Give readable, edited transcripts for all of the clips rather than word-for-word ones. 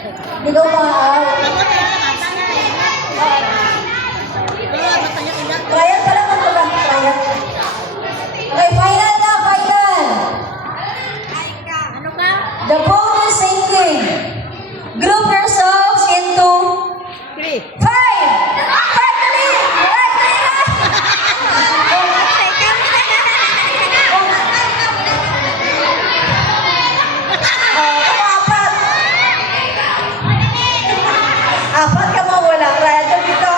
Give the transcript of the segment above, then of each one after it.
Hindi ko ma-out. Trial pa lang ang tulang trial. Okay, final na, final. The bonus singing. Group yourselves into 5. Finally! Apat ka mawala. Kaya ito dito.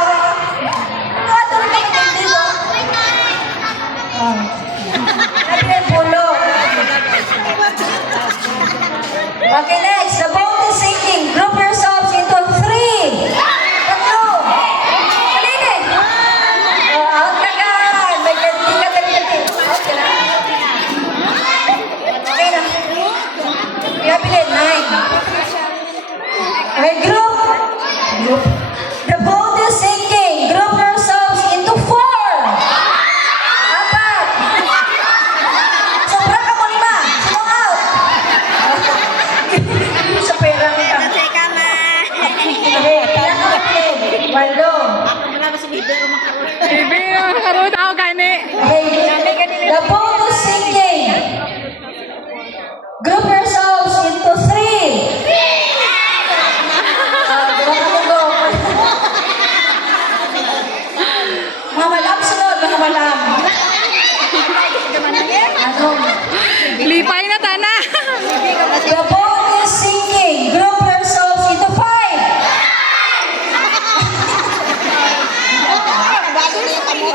Okay, next. The bonus singing. Group yourselves into 3. Tatlo. Halili. Out ka ka. May ganti ka ganti. Out ka na. Okay na. Kaya bilhin. 9. Okay, group. The bonus singing. Group yourselves into 4. Apat. Sobra ka mo 5. Sinong out? Sa pera mo ka. Okay, pinaka-ulit. Waldo. Bibi, makaroon ako gani. Okay, the bonus singing. Group yourselves into 3. Mamalam sunod, mamalam. Ano? Lipay na tana. The bonus singing. Group yourselves into 5.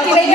Okay,